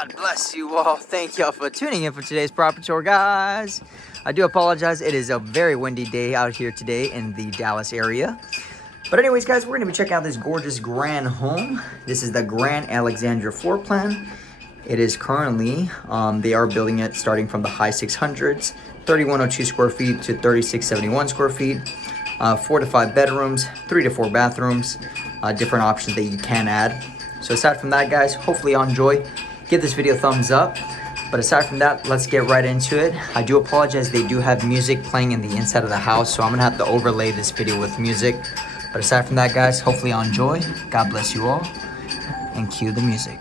God bless you all. Thank y'all for tuning in for today's property tour, guys. I do apologize. It is a very windy day out here today in the Dallas area. But anyways, guys, we're going to be checking out this gorgeous grand home. This is the Grand Alexandria floor plan. It is currently, they are building it starting from the high 600s, 3102 square feet to 3671 square feet. 4 to 5 bedrooms, 3 to 4 bathrooms, different options that you can add. So aside from that, guys, hopefully you enjoy. Give this video a thumbs up. But aside from that, let's get right into it. I do apologize, they do have music playing in the inside of the house, so I'm gonna have to overlay this video with music. But aside from that, guys, hopefully you enjoy. God bless you all, and cue the music.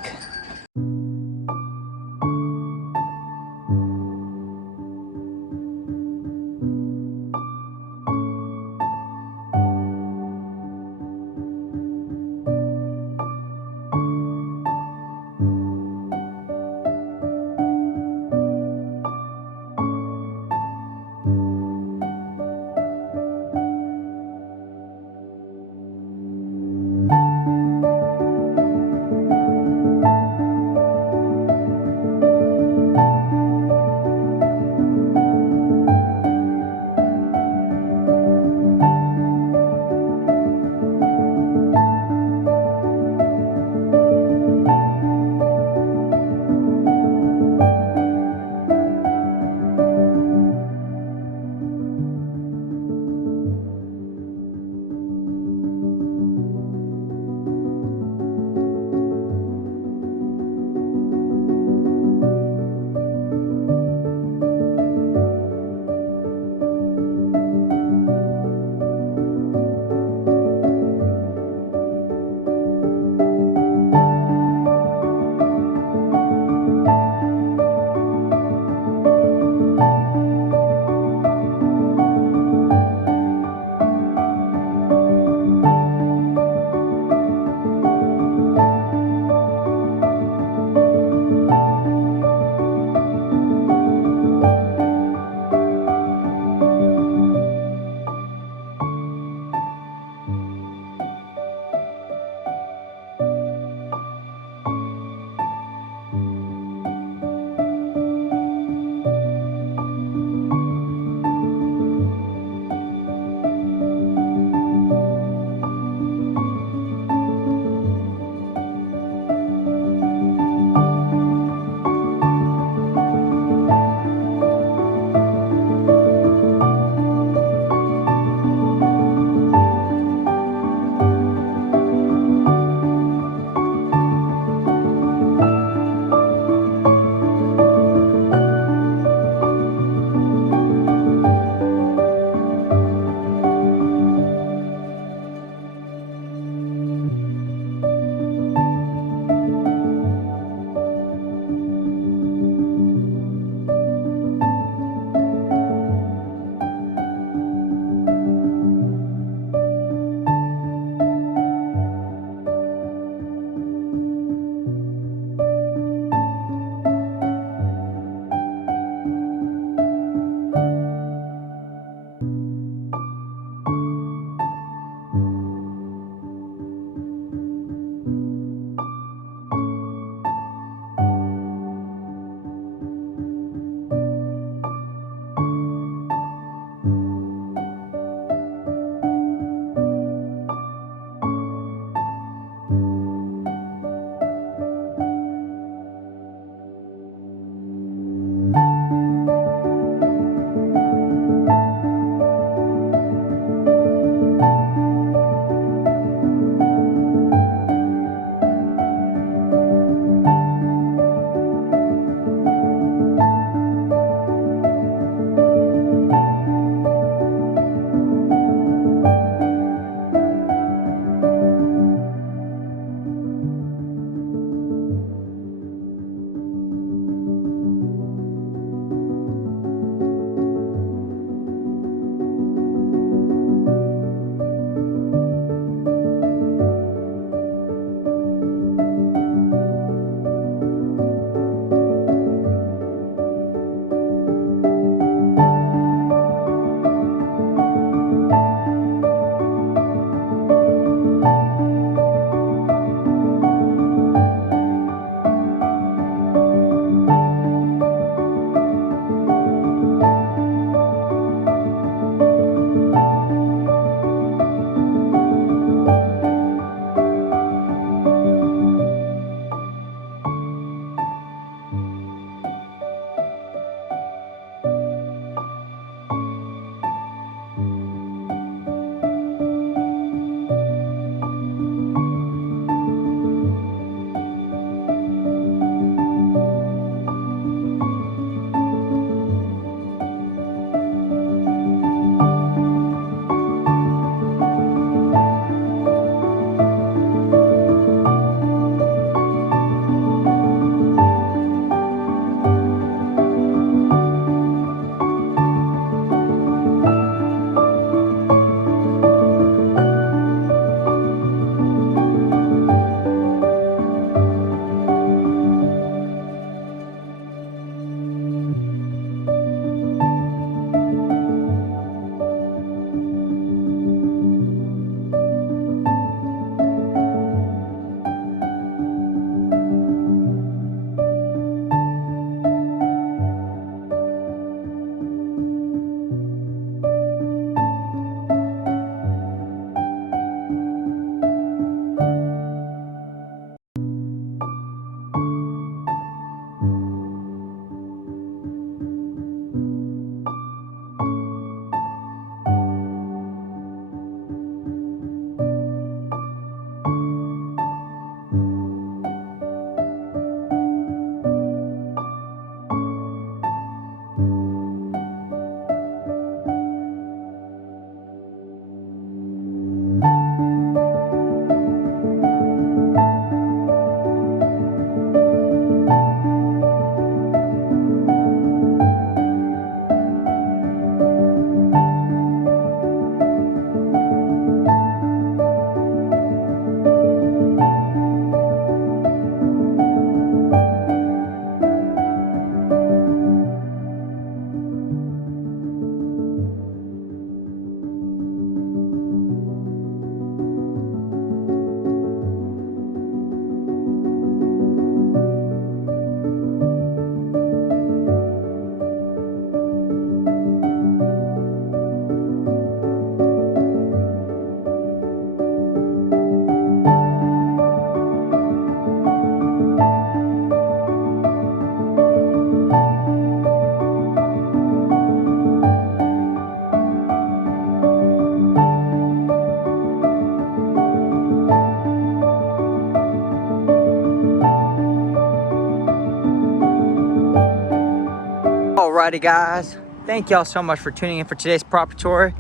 Alrighty, guys. Thank y'all so much for tuning in for today's property tour.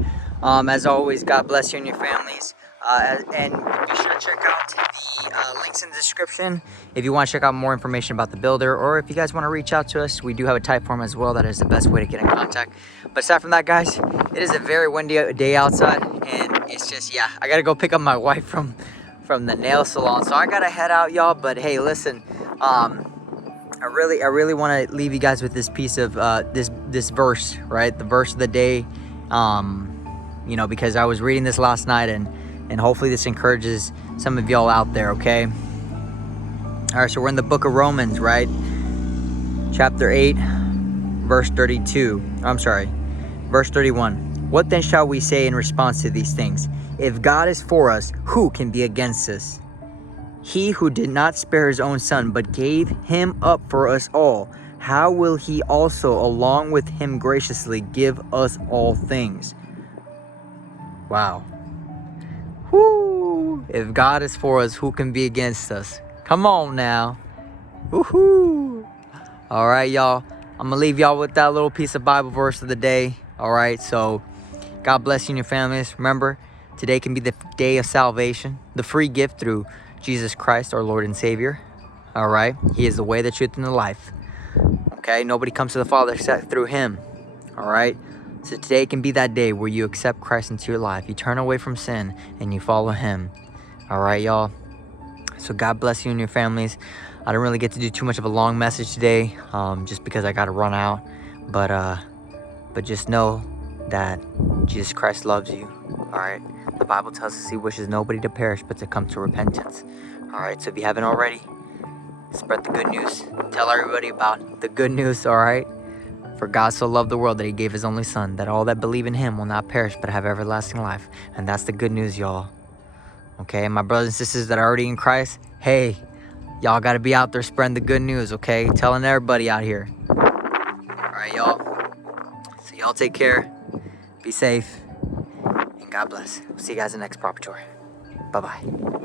As always, God bless you and your families. And be sure to check out the links in the description if you want to check out more information about the builder, or if you guys want to reach out to us. We do have a type form as well. That is the best way to get in contact. But aside from that, guys, it is a very windy day outside, and it's just, yeah, I gotta go pick up my wife from the nail salon, so I gotta head out, y'all. But hey, listen, I really want to leave you guys with this piece of this verse, right? The verse of the day, you know, because I was reading this last night, and hopefully this encourages some of y'all out there, okay? All right, so we're in the book of Romans, right? Chapter 8, verse 32. I'm sorry, verse 31. What then shall we say in response to these things? If God is for us, who can be against us? He who did not spare his own son, but gave him up for us all, how will he also, along with him, graciously give us all things? Wow. Whoo! If God is for us, who can be against us? Come on now. Woohoo! All right, y'all. I'm going to leave y'all with that little piece of Bible verse of the day. All right, so God bless you and your families. Remember, today can be the day of salvation, the free gift through Jesus Christ, our Lord and Savior. All right, He is the way, the truth, and the life. Okay, nobody comes to the Father except through Him. All right, so today can be that day where you accept Christ into your life. You turn away from sin and you follow Him. All right, y'all. So God bless you and your families. I didn't really get to do too much of a long message today, just because I got to run out. But just know that Jesus Christ loves you. All right. The Bible tells us He wishes nobody to perish, but to come to repentance. All right, so if you haven't already, spread the good news. Tell everybody about the good news, all right? For God so loved the world that He gave His only Son, that all that believe in Him will not perish, but have everlasting life. And that's the good news, y'all. Okay, my brothers and sisters that are already in Christ, hey, y'all got to be out there spreading the good news, okay? Telling everybody out here. All right, y'all. So y'all take care. Be safe. God bless. We'll see you guys in the next property tour. Bye-bye.